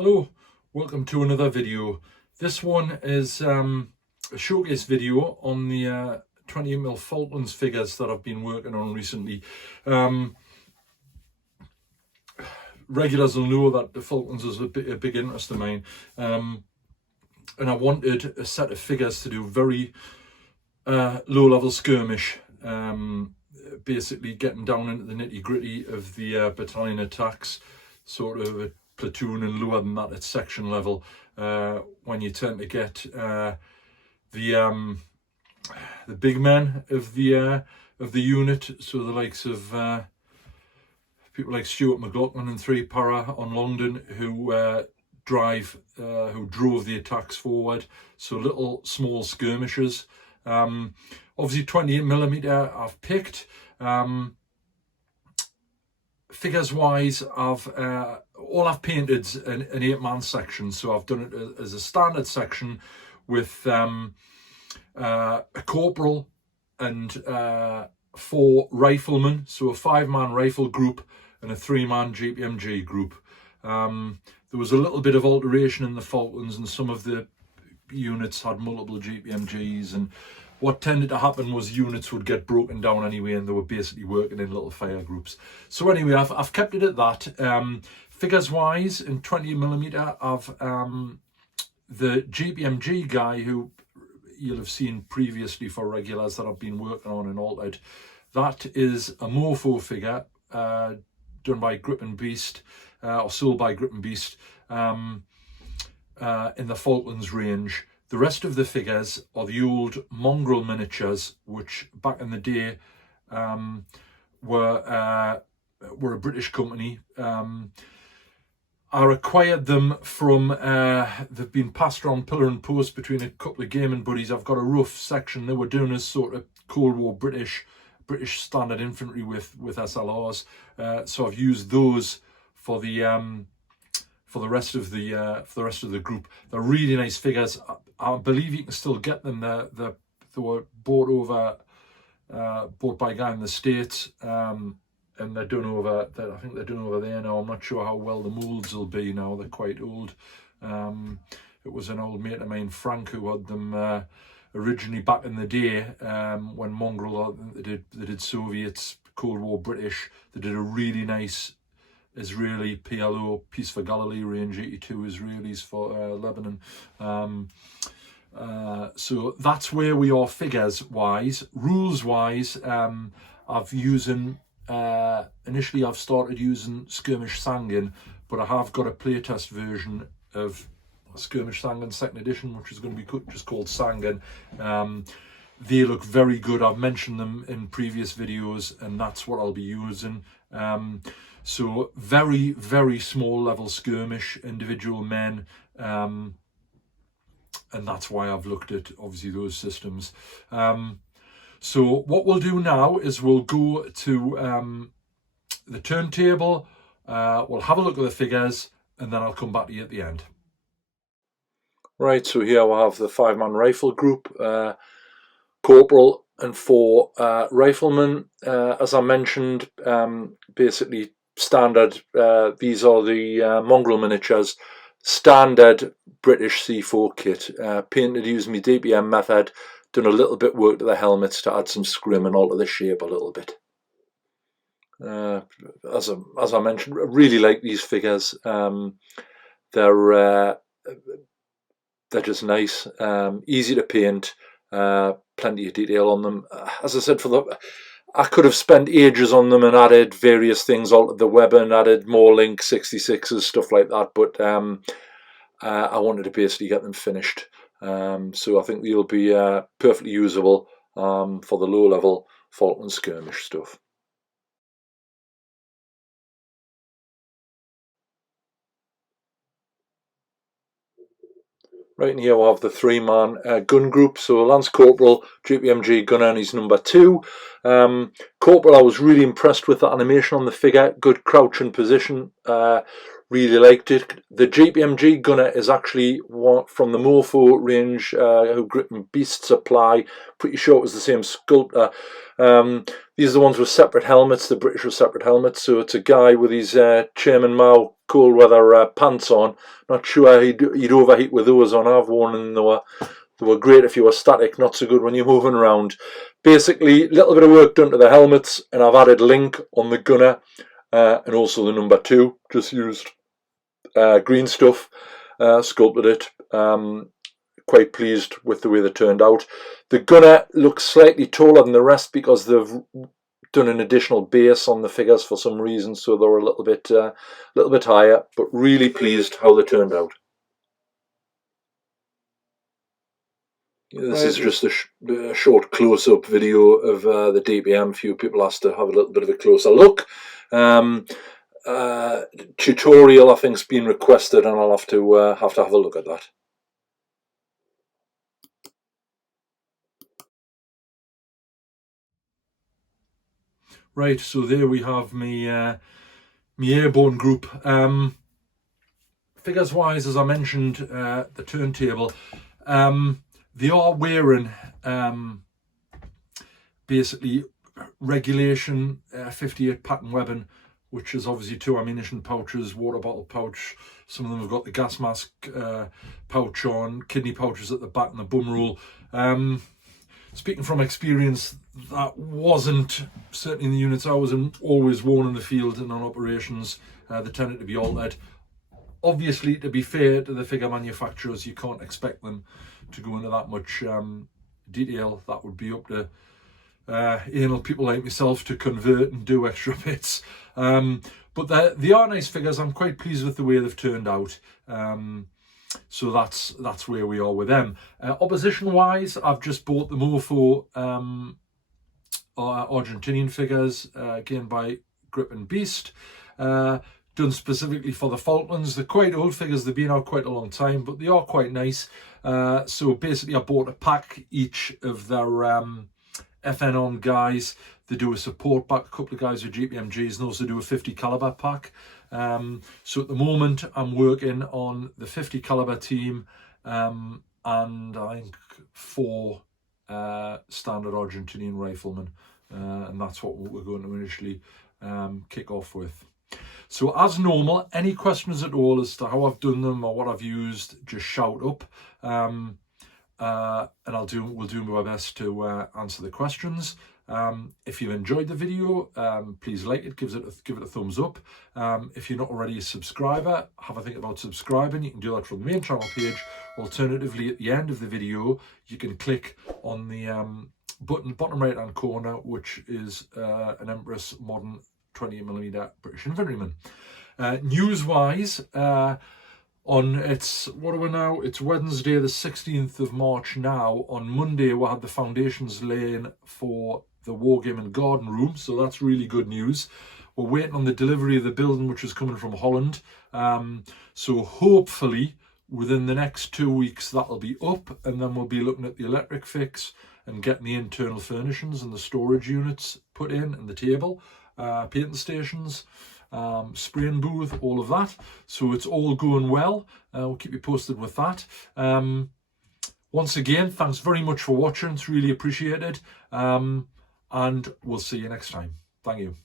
Hello, welcome to another video. This one is a showcase video on the 28mm Falklands figures that I've been working on recently. Regulars will know that the Falklands is a big interest of mine, and I wanted a set of figures to do very low-level skirmish, basically getting down into the nitty-gritty of the battalion attacks, sort of a platoon and lower than that at section level, when you tend to get the big men of the unit, so the likes of people like Stuart McLaughlin and 3 Para on Longdon, who drove the attacks forward. So little small skirmishes. Obviously 28mm I've picked. Figures wise, I've painted an 8-man section, so I've done it as a standard section with a corporal and 4 riflemen, so a 5-man rifle group and a 3-man GPMG group. There was a little bit of alteration in the Falklands, and some of the units had multiple GPMGs, and what tended to happen was units would get broken down anyway, and they were basically working in little fire groups. So anyway, I've kept it at that. Figures wise, in 28mm, I've the GPMG guy, who you'll have seen previously for regulars that I've been working on and altered. That is a MOFO figure done by Grip and Beast, or sold by Grip and Beast, in the Falklands range. The rest of the figures are the old Mongrel miniatures, which back in the day were a British company. I acquired them from, they've been passed around pillar and post between a couple of gaming buddies. I've got a rough section. They were doing a sort of Cold War British standard infantry with SLRs. So I've used those for the rest of the group. They're really nice figures. I believe you can still get them. They were bought by a guy in the States, and they're done over. I think they're done over there now. I'm not sure how well the moulds will be now. They're quite old. It was an old mate of mine, Frank, who had them originally back in the day, when Mongrel, they did Soviets, Cold War British. They did a really nice Israeli PLO, Peace for Galilee range, 82 Israelis for Lebanon. So that's where we are figures wise. Rules wise, initially I've started using Skirmish Sanguine, but I have got a playtest version of Skirmish Sanguine 2nd edition, which is going to be just called Sanguine. They look very good. I've mentioned them in previous videos, and that's what I'll be using. So very, very small level skirmish, individual men, and that's why I've looked at obviously those systems. So what we'll do now is we'll go to the turntable, we'll have a look at the figures, and then I'll come back to you at the end. Right, so here we'll have the 5-man rifle group, corporal and 4 riflemen. As I mentioned, basically standard, these are the Mongrel miniatures, standard British C4 kit, painted using my DPM method, done a little bit work to the helmets to add some scrim and alter the shape a little bit. As I mentioned, I really like these figures. They're just nice, easy to paint, plenty of detail on them. As I said, I could have spent ages on them and added various things, altered the weapon, added more Link 66s, stuff like that, but I wanted to basically get them finished. So I think they'll be perfectly usable for the low-level Falklands skirmish stuff. Right in here we'll have the 3-man gun group. So Lance Corporal, GPMG gunner, and he's number 2. Corporal, I was really impressed with the animation on the figure. Good crouch and position. Really liked it. The GPMG gunner is actually one from the MOFO range, who Grip and Beast supply. Pretty sure it was the same sculptor. These are the ones with separate helmets. The British with separate helmets. So it's a guy with his Chairman Mao cold weather pants on. Not sure he'd overheat with those on. I've worn them. They were great if you were static, not so good when you're moving around. Basically, a little bit of work done to the helmets, and I've added link on the gunner and also the number 2. Just used green stuff, sculpted it. Quite pleased with the way they turned out. The gunner looks slightly taller than the rest because they've done an additional base on the figures for some reason, so they were a little bit higher. But really pleased how they turned out. This is just a short close-up video of the DPM. A few people asked to have a little bit of a closer look. Tutorial, I think, has been requested, and I'll have to have a look at that. Right, so there we have me airborne group. Figures wise, as I mentioned, the turntable. They are wearing basically regulation 58 pattern webbing, which is obviously 2 ammunition pouches, water bottle pouch. Some of them have got the gas mask pouch on, kidney pouches at the back and the bum roll. Speaking from experience, that wasn't, certainly in the units I was in, always worn in the field and on operations. They tended to be altered. Obviously, to be fair to the figure manufacturers, you can't expect them to go into that much detail. That would be up to anal people like myself to convert and do extra bits. But they are nice figures. I'm quite pleased with the way they've turned out. So that's where we are with them. Opposition wise, I've just bought the MOFO Argentinian figures, again by Grip and Beast, done specifically for the Falklands. They're quite old figures, they've been out quite a long time, but they are quite nice. So basically I bought a pack each of their FN on guys. They do a support pack, a couple of guys with GPMGs, and also do a 50 caliber pack. So at the moment I'm working on the 50 caliber team and I think 4 standard Argentinian riflemen, and that's what we're going to initially kick off with. So as normal, any questions at all as to how I've done them or what I've used, just shout up, and we'll do my best to answer the questions. If you've enjoyed the video, please like it, give it a thumbs up. If you're not already a subscriber, have a think about subscribing. You can do that from the main channel page. Alternatively, at the end of the video, you can click on the bottom right hand corner, which is an Empress Modern 28mm British Infantryman. News wise, it's Wednesday the 16th of March now. On Monday we had the foundations laying for the Wargaming garden room, so that's really good news. We're waiting on the delivery of the building, which is coming from Holland, so hopefully within the next 2 weeks that'll be up, and then we'll be looking at the electric fix and getting the internal furnishings and the storage units put in, and the table, painting stations, spraying booth, all of that. So it's all going well. We'll keep you posted with that. Once again, thanks very much for watching. It's really appreciated. And we'll see you next time. Thank you.